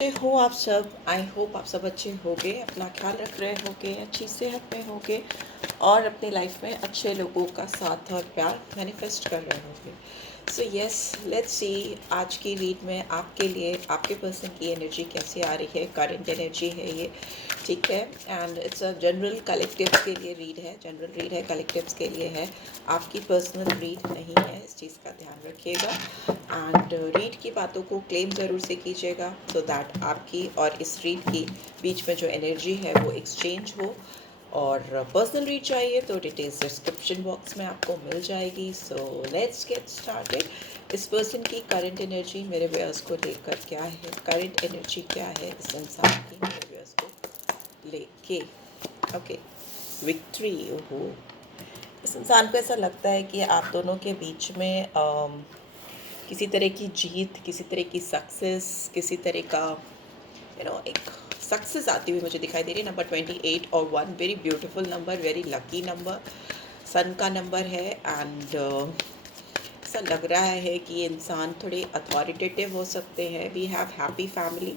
कैसे हो आप सब। आई होप आप सब अच्छे होगे, अपना ख्याल रख रहे होगे, अच्छी सेहत में होगे और अपनी लाइफ में अच्छे लोगों का साथ और प्यार मैनिफेस्ट कर रहे होगे। सो यस, लेट्स सी आज की रीड में आपके लिए आपके पर्सन की एनर्जी कैसे आ रही है। करंट एनर्जी है ये, ठीक है। And it's a general collectives के लिए रीड है, जनरल रीड है, कलेक्टिव्स के लिए है, आपकी पर्सनल रीड नहीं है, इस चीज़ का ध्यान रखिएगा। एंड रीड की बातों को क्लेम ज़रूर से कीजिएगा सो दैट आपकी और इस रीड की बीच में जो एनर्जी है वो एक्सचेंज हो। और पर्सनल रीड चाहिए तो डिटेल्स डिस्क्रिप्शन बॉक्स में आपको मिल जाएगी। So let's get started. इस पर्सन की करंट एनर्जी मेरे व्यूअर्स को लेकर क्या है, करंट एनर्जी क्या है इस इंसान की मेरे व्यूअर्स को लेके। Okay, victory. ओहो, इस इंसान को ऐसा लगता है कि आप दोनों के बीच में किसी तरह की जीत, किसी तरह की सक्सेस, किसी तरह का एक सक्सेस आती हुई मुझे दिखाई दे रही है। नंबर 28 और 1 very beautiful number, very lucky number, sun का नंबर है। एंड ऐसा लग रहा है कि ये इंसान थोड़े अथॉरिटेटिव हो सकते हैं। We have happy family,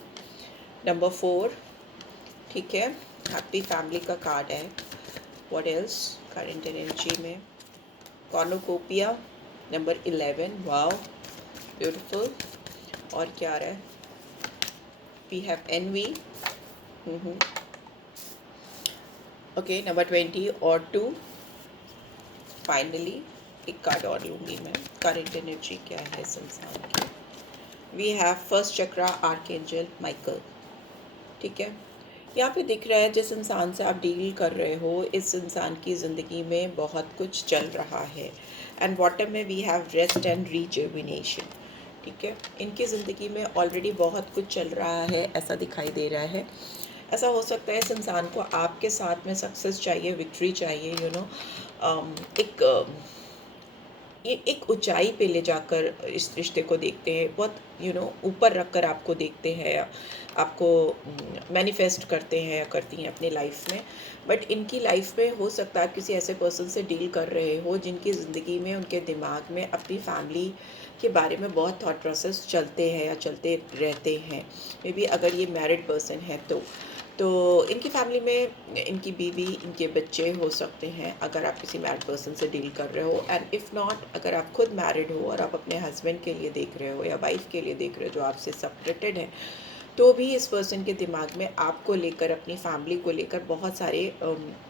number 4, ठीक है, हैप्पी फैमिली का कार्ड है। व्हाट एल्स करंट एनर्जी में, कॉर्नोकोपिया, नंबर 11, वाओ ब्यूटीफुल। और क्या आ रहा है, we have envy, okay, number 20 और 2। फाइनली एक कार्ड और लूँगी मैं, करंट एनर्जी क्या है इस इंसान की। We have first chakra, archangel Michael, ठीक है। यहाँ पे दिख रहा है जिस इंसान से आप डील कर रहे हो, इस इंसान की ज़िंदगी में बहुत कुछ चल रहा है। एंड बॉटम में we have rest and rejuvenation, ठीक है। इनकी ज़िंदगी में ऑलरेडी बहुत कुछ चल रहा है, ऐसा दिखाई दे रहा है। ऐसा हो सकता है इस इंसान को आपके साथ में सक्सेस चाहिए, विक्ट्री चाहिए, एक ये एक ऊंचाई पे ले जाकर इस रिश्ते को देखते हैं, बहुत ऊपर रख कर आपको देखते हैं, आपको मैनिफेस्ट करते हैं या करती हैं अपनी लाइफ में। बट इनकी लाइफ में हो सकता है आप किसी ऐसे पर्सन से डील कर रहे हो जिनकी ज़िंदगी में, उनके दिमाग में अपनी फैमिली के बारे में बहुत थॉट प्रोसेस चलते हैं या चलते रहते हैं। मे बी अगर ये मैरिड पर्सन है तो इनकी फैमिली में इनकी बीवी, इनके बच्चे हो सकते हैं अगर आप किसी मैरिड पर्सन से डील कर रहे हो। एंड इफ़ नॉट, अगर आप खुद मैरिड हो और आप अपने हस्बैंड के लिए देख रहे हो या वाइफ के लिए देख रहे हो जो आपसे सेपरेटेड है, तो भी इस पर्सन के दिमाग में आपको लेकर, अपनी फैमिली को लेकर बहुत सारे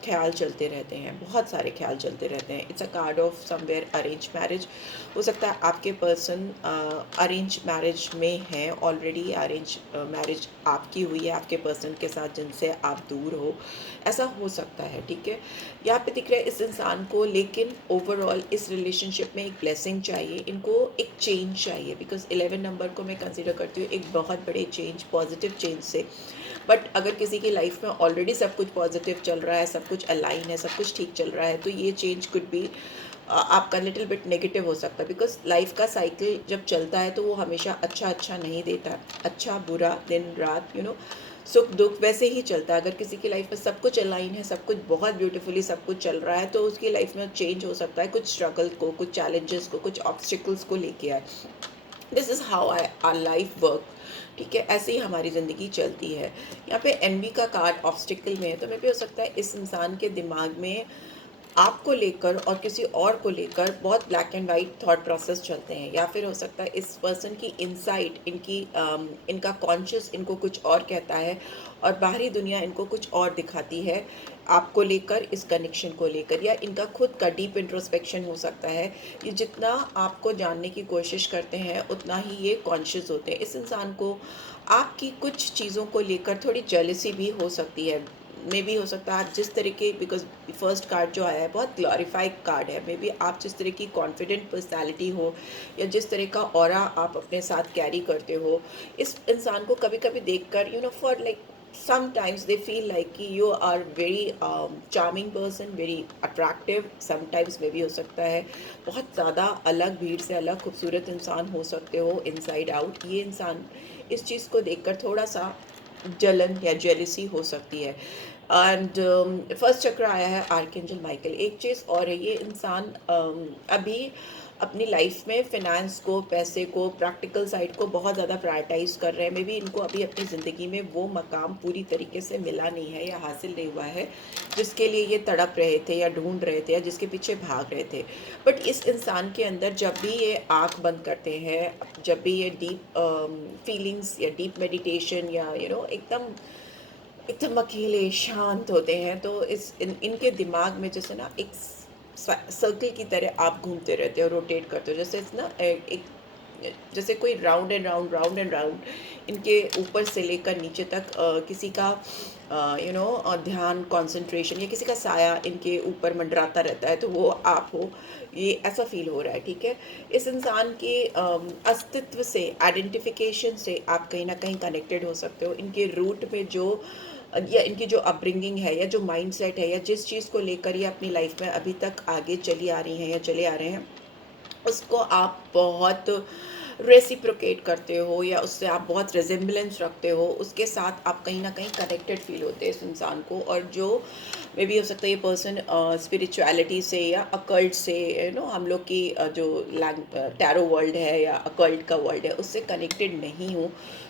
ख्याल चलते रहते हैं, बहुत सारे ख्याल चलते रहते हैं। It's a card of somewhere arrange marriage. हो सकता है आपके पर्सन अरेंज मैरिज में है, ऑलरेडी अरेंज मैरिज आपकी हुई है आपके पर्सन के साथ जिनसे आप दूर हो, ऐसा हो सकता है, ठीक है। यहाँ पे दिख रहा है इस इंसान को लेकिन ओवरऑल इस रिलेशनशिप में एक ब्लेसिंग चाहिए, इनको एक चेंज चाहिए। बिकॉज 11 नंबर को मैं कंसिडर करती हूँ एक बहुत बड़े चेंज, पॉजिटिव चेंज से। बट अगर किसी की लाइफ में ऑलरेडी सब कुछ पॉजिटिव चल रहा है, सब कुछ अलाइन है, सब कुछ ठीक चल रहा है, तो ये चेंज कुड बी आपका लिटिल बिट नेगेटिव हो सकता है। बिकॉज लाइफ का साइकिल जब चलता है तो वो हमेशा अच्छा अच्छा नहीं देता, अच्छा बुरा, दिन रात, सुख दुख वैसे ही चलता है। अगर किसी की लाइफ में सब कुछ अलाइन है, सब कुछ बहुत ब्यूटीफुली सब कुछ चल रहा है, तो उसकी लाइफ में चेंज हो सकता है, कुछ स्ट्रगल को, कुछ चैलेंजेस को, कुछ ऑब्स्टिकल्स को लेके आए। This is how our life work, ठीक है, ऐसे ही हमारी ज़िंदगी चलती है। यहाँ पे एनवी का कार्ड ऑब्स्टिकल में है, तो मे भी हो सकता है इस इंसान के दिमाग में आपको लेकर और किसी और को लेकर बहुत black and white thought process चलते हैं। या फिर हो सकता है इस पर्सन की इनसाइट, इनका कॉन्शियस इनको कुछ और कहता है और बाहरी दुनिया इनको कुछ और दिखाती है आपको लेकर, इस कनेक्शन को लेकर। या इनका खुद का डीप इंट्रोस्पेक्शन हो सकता है। ये जितना आपको जानने की कोशिश करते हैं उतना ही ये कॉन्शियस होते हैं। इस इंसान को आपकी कुछ चीज़ों को लेकर थोड़ी जेलसी भी हो सकती है। मे बी हो सकता है आप जिस तरीके, बिकॉज फर्स्ट कार्ड जो आया है बहुत ग्लोरीफाइड कार्ड है, मे बी आप जिस तरह की कॉन्फिडेंट पर्सनालिटी हो या जिस तरह का ऑरा आप अपने साथ कैरी करते हो, इस इंसान को कभी कभी देखकर for like sometimes they feel like कि you are very charming person, very attractive, sometimes में भी हो सकता है बहुत ज़्यादा अलग, भीड़ से अलग खूबसूरत इंसान हो सकते हो इनसाइड आउट। ये इंसान इस चीज़ को देखकर थोड़ा सा जलन या जेलिसी हो सकती है। एंड फर्स्ट चक्र आया है आर्कएंजल माइकल। एक चीज़ और है, ये इंसान अभी अपनी लाइफ में फिनेंस को, पैसे को, प्रैक्टिकल साइड को बहुत ज़्यादा प्रायोरिटाइज कर रहे हैं। मे बी इनको अभी अपनी ज़िंदगी में वो मकाम पूरी तरीके से मिला नहीं है या हासिल नहीं हुआ है जिसके लिए ये तड़प रहे थे या ढूंढ रहे थे या जिसके पीछे भाग रहे थे। बट इस इंसान के अंदर जब भी ये आँख बंद करते हैं, जब भी ये डीप फीलिंग्स या डीप मेडिटेशन या एकदम एकदम अकेले शांत होते हैं, तो इनके दिमाग में जैसे ना एक सर्कल की तरह आप घूमते रहते हो, रोटेट करते हो, जैसे एक जैसे कोई round and round, round and round इनके ऊपर से लेकर नीचे तक किसी का ध्यान, कंसंट्रेशन या किसी का साया इनके ऊपर मंडराता रहता है, तो वो आप हो, ये ऐसा फील हो रहा है। ठीक है, इस इंसान के अस्तित्व से, आइडेंटिफिकेशन से आप कहीं ना कहीं कनेक्टेड हो सकते हो। इनके रूट में जो या इनकी जो अपब्रिंगिंग है या जो माइंडसेट है या जिस चीज़ को लेकर ये अपनी लाइफ में अभी तक आगे चली आ रही हैं या चले आ रहे हैं, उसको आप बहुत रेसिप्रोकेट करते हो या उससे आप बहुत रिजेम्बलेंस रखते हो, उसके साथ आप कहीं ना कहीं कनेक्टेड फील होते हैं इस इंसान को। और जो मे बी हो सकता है ये पर्सन स्पिरिचुअलिटी से या अकल्ट से, हम लोग की जो टैरो वर्ल्ड है या अकल्ट का वर्ल्ड है उससे कनेक्टेड नहीं हो,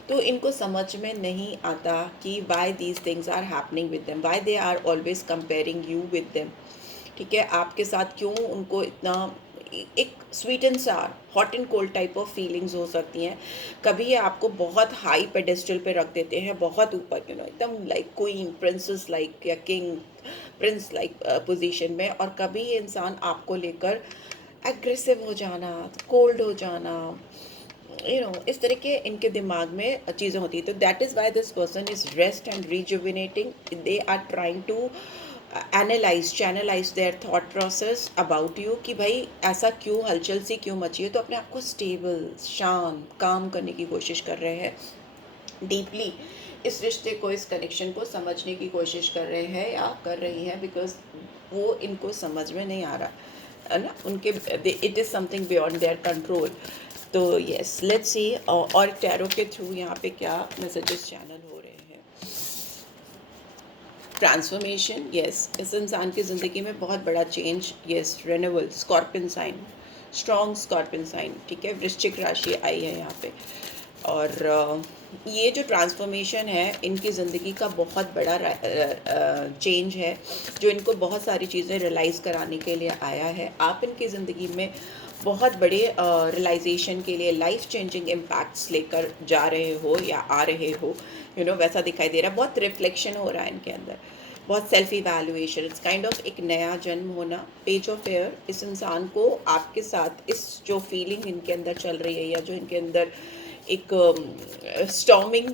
तो इनको समझ में नहीं आता कि why these things are happening with them, why they are always comparing you with them. ठीक है, आपके साथ क्यों उनको इतना एक sweet and sour, hot and cold type of feelings हो सकती हैं। कभी ये आपको बहुत हाई पेडेस्टल पे रख देते हैं, बहुत ऊपर, एकदम लाइक क्वीन, प्रिंसेस लाइक या किंग, प्रिंस लाइक पोजीशन में, और कभी ये इंसान आपको लेकर एग्रेसिव हो जाना, कोल्ड हो जाना, इस तरह के इनके दिमाग में चीज़ें होती है। तो that is why this person is rest and rejuvenating. They are trying to analyse, channelise their thought process about you कि भाई ऐसा क्यों, हलचल सी क्यों मची है। तो अपने आप को स्टेबल, शांत, काम करने की कोशिश कर रहे हैं, डीपली इस रिश्ते को, इस कनेक्शन को समझने की कोशिश कर रहे हैं या कर रही हैं, बिकॉज वो इनको समझ में नहीं आ रहा है ना, उनके it is something beyond their control. तो यस, लेट्स सी और टैरो के थ्रू यहाँ पे क्या मैसेजेस चैनल हो रहे हैं। ट्रांसफॉर्मेशन, यस, इस इंसान की ज़िंदगी में बहुत बड़ा change, yes, renewal, scorpion sign, strong scorpion sign. ठीक है, वृश्चिक राशि आई है यहाँ पे, और ये जो ट्रांसफॉर्मेशन है इनकी ज़िंदगी का बहुत बड़ा चेंज है, जो इनको बहुत सारी चीज़ें रियलाइज़ कराने के लिए आया है। आप इनकी ज़िंदगी में बहुत बड़े रियलाइजेशन के लिए, लाइफ चेंजिंग इम्पैक्ट्स लेकर जा रहे हो या आ रहे हो, वैसा दिखाई दे रहा है। बहुत रिफ्लेक्शन हो रहा है इनके अंदर, बहुत self evaluation, it's kind of एक नया जन्म होना। पेज ऑफ एयर, इस इंसान को आपके साथ इस जो फीलिंग इनके अंदर चल रही है या जो इनके अंदर एक storming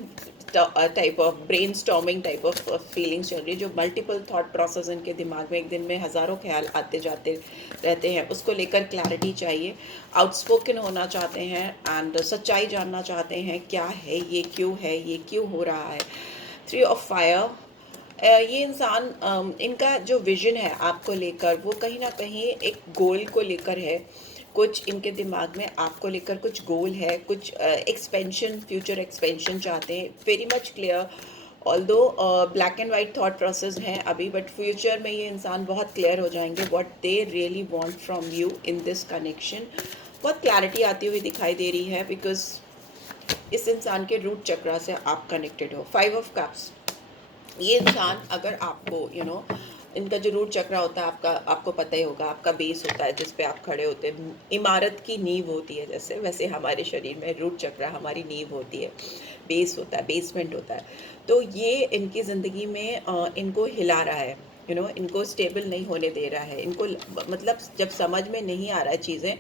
type of, brain storming type of feelings चल रही है, जो मल्टीपल थॉट प्रोसेस इनके दिमाग में एक दिन में हज़ारों ख्याल आते जाते रहते हैं, उसको लेकर क्लैरिटी चाहिए। आउटस्पोकन होना चाहते हैं एंड सच्चाई जानना चाहते हैं, क्या है ये, क्यों है ये, क्यों हो रहा है। 3 ऑफ फायर, ये इंसान इनका जो विजन है आपको लेकर, वो कहीं ना कहीं एक गोल को लेकर है। कुछ इनके दिमाग में आपको लेकर कुछ गोल है, कुछ एक्सपेंशन, फ्यूचर एक्सपेंशन चाहते हैं, very much clear. Although black and white thought process हैं अभी, बट फ्यूचर में ये इंसान बहुत क्लियर हो जाएंगे what they really want from you in this connection. बहुत क्लैरिटी आती हुई दिखाई दे रही है, बिकॉज इस इंसान के रूट चक्रा से आप कनेक्टेड हो। 5 ऑफ कप्स, ये इंसान अगर आपको इनका जो रूट चक्र होता है, आपको पता ही होगा, आपका बेस होता है जिस पे आप खड़े होते हैं, इमारत की नींव होती है जैसे, वैसे हमारे शरीर में रूट चक्र हमारी नींव होती है, बेस होता है, बेसमेंट होता है। तो ये इनकी ज़िंदगी में इनको हिला रहा है, इनको स्टेबल नहीं होने दे रहा है। इनको मतलब जब समझ में नहीं आ रहा है चीज़ें,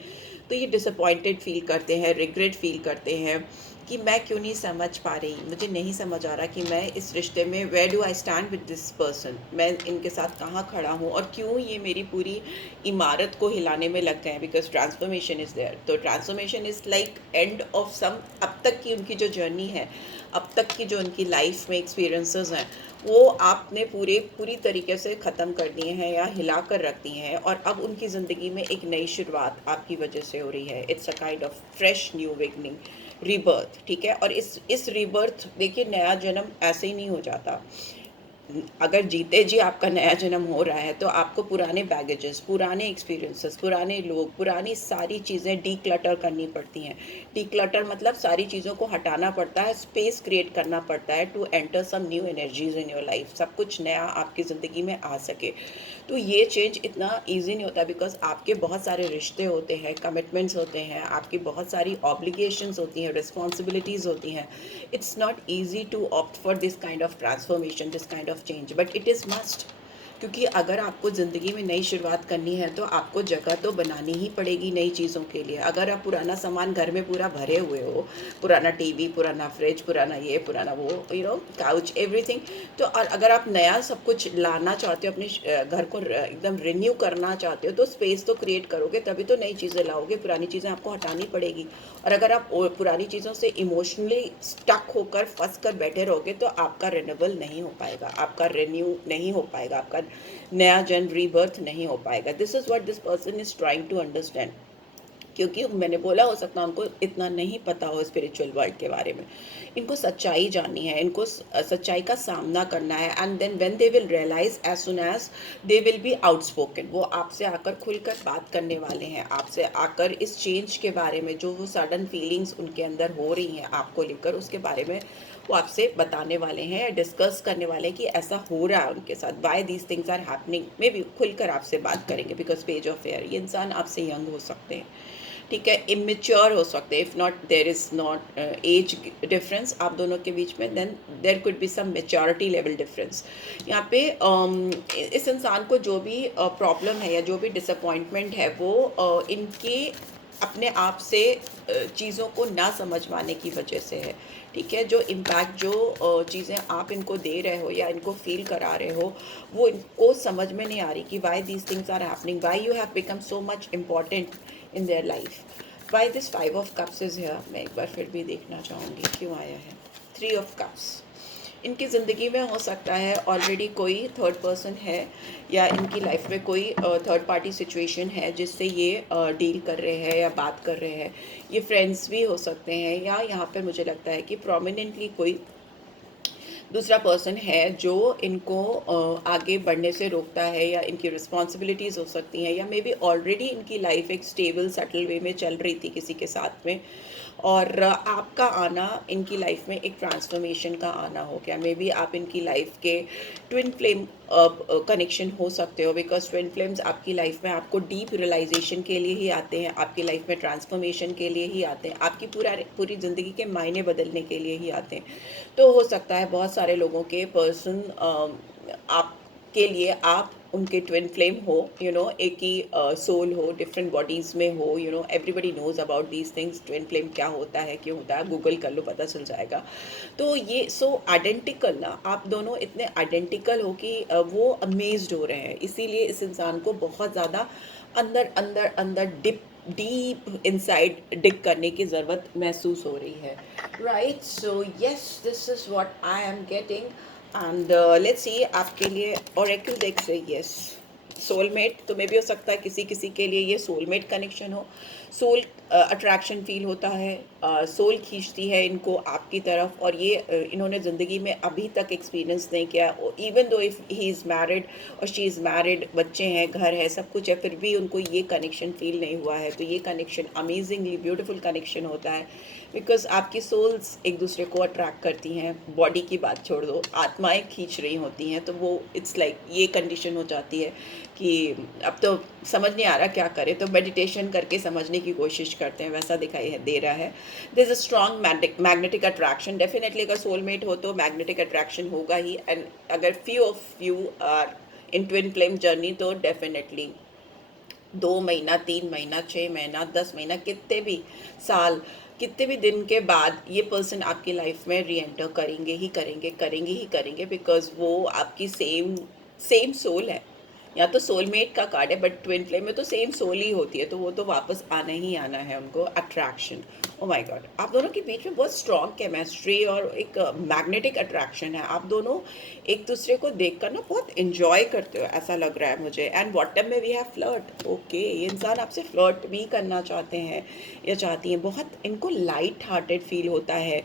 तो ये डिसअपॉइंटेड फील करते हैं, रिग्रेट फील करते हैं कि मैं क्यों नहीं समझ पा रही, मुझे नहीं समझ आ रहा कि मैं इस रिश्ते में, where do I stand with this person, मैं इनके साथ कहाँ खड़ा हूँ और क्यों ये मेरी पूरी इमारत को हिलाने में लग गए हैं, बिकॉज ट्रांसफॉर्मेशन इज़ देयर। तो transformation is like end of some, अब तक की उनकी जो जर्नी है, अब तक की जो उनकी लाइफ में एक्सपीरियंसेस हैं, वो आपने पूरी तरीके से ख़त्म कर दिए हैं या हिला कर रख दिए हैं, और अब उनकी ज़िंदगी में एक नई शुरुआत आपकी वजह से हो रही है। It's a kind of fresh new beginning, rebirth. ठीक है, और इस रीबर्थ, देखिए, नया जन्म ऐसे ही नहीं हो जाता, अगर जीते जी आपका नया जन्म हो रहा है तो आपको पुराने बैगेजेस, पुराने एक्सपीरियंसेस, पुराने लोग, पुरानी सारी चीज़ें डीक्लटर करनी पड़ती हैं। डीक्लटर मतलब सारी चीज़ों को हटाना पड़ता है, स्पेस क्रिएट करना पड़ता है to enter some new energies in your life, सब कुछ नया आपकी ज़िंदगी में आ सके। तो ये चेंज इतना ईजी नहीं होता बिकॉज आपके बहुत सारे रिश्ते होते हैं, कमिटमेंट्स होते हैं, आपकी बहुत सारी ऑब्लिगेशंस होती हैं, रिस्पॉन्सिबिलिटीज़ होती हैं। It's not easy to opt for this kind of transformation, this kind of change, but it is must. क्योंकि अगर आपको ज़िंदगी में नई शुरुआत करनी है तो आपको जगह तो बनानी ही पड़ेगी नई चीज़ों के लिए। अगर आप पुराना सामान घर में पूरा भरे हुए हो, पुराना टीवी, पुराना फ्रिज, पुराना ये, पुराना वो, काउच, एवरीथिंग, तो और अगर आप नया सब कुछ लाना चाहते हो, अपने घर को एकदम रिन्यू करना चाहते हो, तो स्पेस तो क्रिएट करोगे, तभी तो नई चीज़ें लाओगे। पुरानी चीज़ें आपको हटानी पड़ेगी। और अगर आप पुरानी चीज़ों से इमोशनली स्टक होकर फंस कर बैठे रहोगे तो आपका रिन्यूअल नहीं हो पाएगा, आपका रिन्यू नहीं हो पाएगा, आपका नया जन्म रीबर्थ नहीं हो पाएगा। This is what this person is trying to understand. क्योंकि मैंने बोला हो सकता है उनको इतना नहीं पता हो स्पिरिचुअल वर्ल्ड के बारे में। इनको सच्चाई जाननी है, इनको सच्चाई का सामना करना है, and then when they will realise as soon as they will be outspoken, वो आपसे आकर खुलकर बात करने वाले हैं, आपसे आकर इस चेंज के बारे में, जो वो सडन फीलिंग्स उनके अंदर हो रही हैं आपको लेकर, उसके बारे में वो आपसे बताने वाले हैं या डिस्कस करने वाले हैं कि ऐसा हो रहा है उनके साथ, why these things are happening. Maybe खुलकर आपसे बात करेंगे बिकॉज पेज ऑफ एयर, ये इंसान आपसे यंग हो सकते हैं, ठीक है, इमेच्योर हो सकते हैं, if not there is not age difference आप दोनों के बीच में, then there could be some maturity level difference. यहाँ पे इस इंसान को जो भी प्रॉब्लम है या जो भी डिसअपॉइंटमेंट है वो इनके अपने आप से चीज़ों को ना समझ पाने की वजह से है, ठीक है। जो इम्पैक्ट, जो चीज़ें आप इनको दे रहे हो या इनको फील करा रहे हो, वो इनको समझ में नहीं आ रही कि why these things are happening, why you have become so much important in their life. Why this 5 of Cups is here, मैं एक बार फिर भी देखना चाहूँगी क्यों आया है। 3 of Cups, इनकी ज़िंदगी में हो सकता है ऑलरेडी कोई थर्ड पर्सन है, या इनकी लाइफ में कोई थर्ड पार्टी सिचुएशन है जिससे ये डील कर रहे हैं या बात कर रहे हैं। ये फ्रेंड्स भी हो सकते हैं, या यहाँ पर मुझे लगता है कि प्रोमिनेंटली कोई दूसरा पर्सन है जो इनको आगे बढ़ने से रोकता है, या इनकी रिस्पॉन्सिबिलिटीज़ हो सकती हैं, या मे बी ऑलरेडी इनकी लाइफ एक स्टेबल सेटल वे में चल रही थी किसी के साथ में, और आपका आना इनकी लाइफ में एक ट्रांसफॉर्मेशन का आना हो गया। मे बी आप इनकी लाइफ के ट्विन फ्लेम कनेक्शन हो सकते हो, बिकॉज ट्विन फ्लेम्स आपकी लाइफ में आपको डीप रियलाइजेशन के लिए ही आते हैं, आपकी लाइफ में ट्रांसफॉर्मेशन के लिए ही आते हैं, आपकी पूरी ज़िंदगी के मायने बदलने के लिए ही आते हैं। तो हो सकता है बहुत सारे लोगों के पर्सन आपके लिए आप उनके ट्विन फ्लेम हो, एक ही सोल हो, डिफरेंट बॉडीज़ में हो, everybody nose about these things, twin flame क्या होता है, क्यों होता है, गूगल कर लो, पता चल जाएगा। तो ये सो आइडेंटिकल ना, आप दोनों इतने आइडेंटिकल हो कि वो अमेज्ड हो रहे हैं, इसीलिए इस इंसान को बहुत ज़्यादा अंदर अंदर अंदर डीप इनसाइड डिग करने की ज़रूरत महसूस हो रही है, right. So yes, this is what I am getting, and let's see आपके लिए ओरेकल देख से। यस, सोलमेट, तो मे भी हो सकता है किसी किसी के लिए ये सोलमेट कनेक्शन हो, सोल अट्रैक्शन फील होता है, सोल खींचती है इनको आपकी तरफ, और ये इन्होंने ज़िंदगी में अभी तक एक्सपीरियंस नहीं किया, even though if he is married और शी इज़ मैरिड, बच्चे हैं, घर है, सब कुछ है, फिर भी उनको ये कनेक्शन फील नहीं हुआ है। तो ये कनेक्शन अमेजिंगली ब्यूटीफुल कनेक्शन होता है, बिकॉज आपकी सोल्स एक दूसरे को अट्रैक्ट करती हैं, बॉडी की बात छोड़ दो, आत्माएं खींच रही होती हैं, तो वो इट्स लाइक ये कंडीशन हो जाती है कि अब तो समझ नहीं आ रहा क्या करें, तो मेडिटेशन करके समझने की कोशिश करते हैं, वैसा दिखाई दे रहा है। This is a strong magnetic attraction, definitely अगर सोलमेट हो तो मैग्नेटिक अट्रैक्शन होगा ही, एंड अगर few of you are in twin flame journey तो डेफिनेटली 2 महीना, 3 महीना, 6 महीना, 10 महीना, कितने भी साल, कितने भी दिन के बाद ये पर्सन आपकी लाइफ में री एंटर करेंगे ही करेंगे, करेंगे ही करेंगे, बिकॉज वो आपकी सेम सेम सोल है। या तो सोलमेट का कार्ड है, बट ट्विन फ्लेम में तो सेम सोल ही होती है, तो वो तो वापस आना ही आना है उनको, अट्रैक्शन। ओ माय गॉड, आप दोनों के बीच में बहुत स्ट्रॉन्ग केमिस्ट्री और एक मैग्नेटिक अट्रैक्शन है, आप दोनों एक दूसरे को देखकर ना बहुत इंजॉय करते हो, ऐसा लग रहा है मुझे। एंड बॉटम में वी हैव फ्लर्ट, ओके, ये इंसान आपसे फ्लर्ट भी करना चाहते हैं या चाहती हैं, बहुत इनको लाइट हार्टेड फील होता है,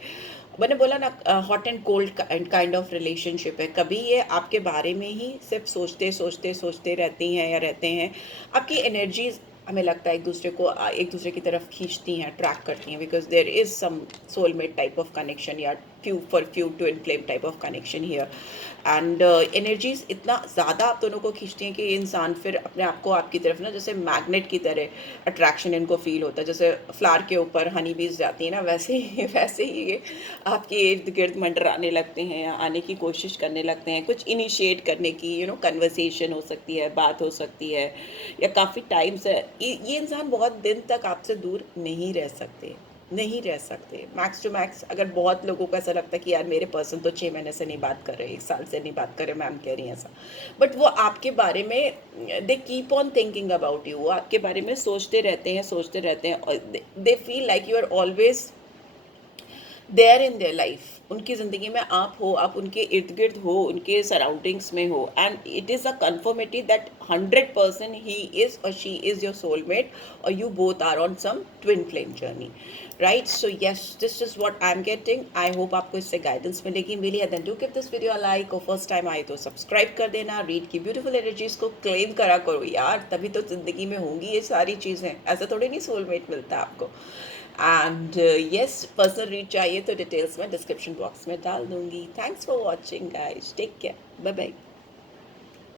मैंने बोला ना, hot and cold kind of relationship है। कभी ये आपके बारे में ही सिर्फ सोचते सोचते सोचते रहती हैं या रहते हैं। आपकी एनर्जीज हमें लगता है एक दूसरे की तरफ खींचती हैं, अट्रैक्ट करती हैं, because there is some soulmate type of connection या few twin flame type of connection here. And energies इतना ज़्यादा आप दोनों को खींचती हैं कि ये इंसान फिर अपने आप को आपकी तरफ ना, जैसे मैग्नेट की तरह अट्रैक्शन इनको फील होता है। जैसे फ्लावर के ऊपर हनी बीज जाती है ना, वैसे ही ये आपके इर्द गिर्द मंडराने लगते हैं या आने की कोशिश करने लगते हैं, कुछ इनिशिएट करने की, कन्वर्सेशन हो सकती है, बात हो सकती है, या काफ़ी टाइम से ये इंसान बहुत दिन तक आपसे दूर नहीं रह सकते। मैक्स टू मैक्स अगर बहुत लोगों को ऐसा लगता है कि यार मेरे पर्सन तो 6 महीने से नहीं बात कर रहे, 1 साल से नहीं बात कर रहे, मैम कह रही हैं ऐसा, बट वो आपके बारे में they keep on thinking about you, वो आपके बारे में सोचते रहते हैं, और they feel like you are always there in their life. उनकी ज़िंदगी में आप हो, आप उनके इर्द गिर्द हो, उनके सराउंडिंग्स में हो, and it is a conformity that 100% he is और शी इज़ योर सोलमेट, और you both are on some twin flame journey, right? So yes, this is what I am getting. I hope आपको इससे guidance मिली। Then do give this video a like, और first time आए तो subscribe कर देना। Read की beautiful energies को क्लेम करा करो यार, तभी तो ज़िंदगी में होंगी ये सारी चीज़ें। ऐसा थोड़ी नहीं सोलमेट मिलता आपको। एंड यस, पर्सनल रीड चाहिए तो डिटेल्स मैं डिस्क्रिप्शन बॉक्स में डाल दूंगी। Thanks for watching guys, take care, bye bye.